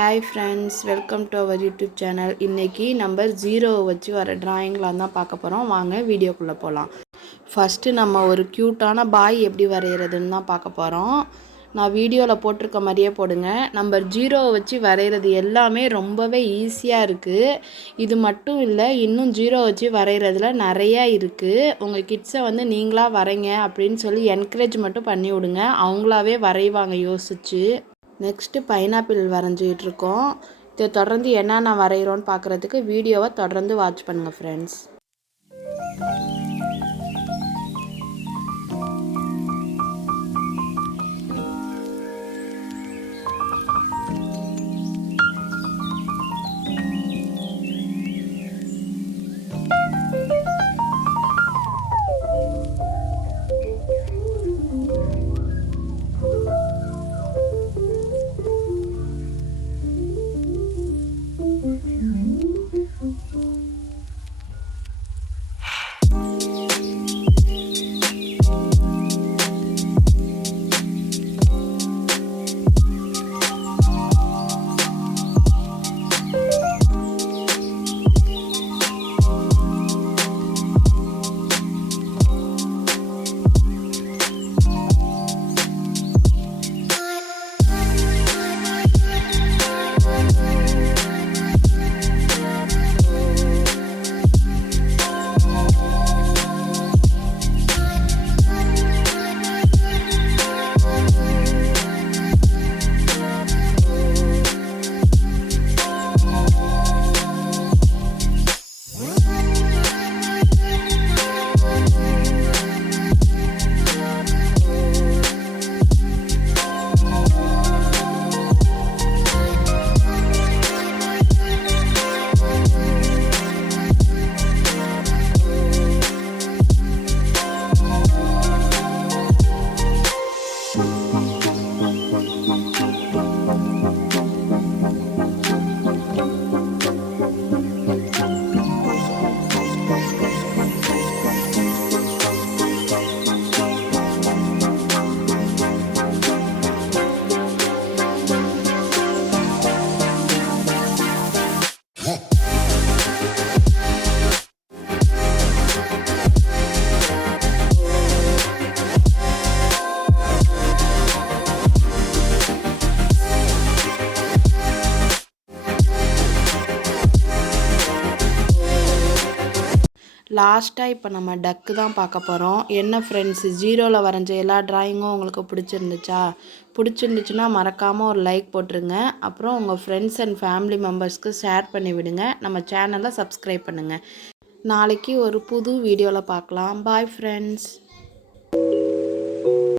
Hi friends, welcome to our YouTube channel. இன்றைக்கி number 0 வச்சு வர ட்ராயிங்லாம் தான் பார்க்க போகிறோம். வாங்க வீடியோக்குள்ளே போகலாம். ஃபஸ்ட்டு நம்ம ஒரு க்யூட்டான பாய் எப்படி வரைகிறதுன்னு தான் பார்க்க போகிறோம். நான் வீடியோவில் போட்டிருக்க மாதிரியே போடுங்க. நம்பர் 0 வச்சு வரைகிறது எல்லாமே ரொம்பவே ஈஸியாக இருக்குது. இது மட்டும் இல்லை, இன்னும் 0 வச்சு வரைகிறதுல நிறையா இருக்குது. உங்கள் கிட்ஸை வந்து நீங்களாக வரைங்க அப்படின்னு சொல்லி என்கரேஜ் மட்டும் பண்ணி விடுங்க. அவங்களாவே வரைவாங்க யோசிச்சு. Next pineapple வரைஞ்சிட்ருக்கோம். இதை தொடர்ந்து என்னென்ன வரைகிறோன்னு பார்க்குறதுக்கு வீடியோவை தொடர்ந்து வாட்ச் பண்ணுங்கள் ஃப்ரெண்ட்ஸ். லாஸ்ட்டாக இப்போ நம்ம டக்கு தான் பார்க்க போகிறோம். என்ன ஃப்ரெண்ட்ஸ், 0ல் வரைஞ்ச எல்லா ட்ராயிங்கும் உங்களுக்கு பிடிச்சிருந்துச்சுன்னா மறக்காமல் ஒரு லைக் போட்டுருங்க. அப்புறம் உங்கள் ஃப்ரெண்ட்ஸ் அண்ட் ஃபேமிலி மெம்பர்ஸ்க்கு ஷேர் பண்ணி விடுங்க. நம்ம சேனலை சப்ஸ்கிரைப் பண்ணுங்கள். நாளைக்கு ஒரு புது வீடியோவில் பார்க்கலாம். Bye friends.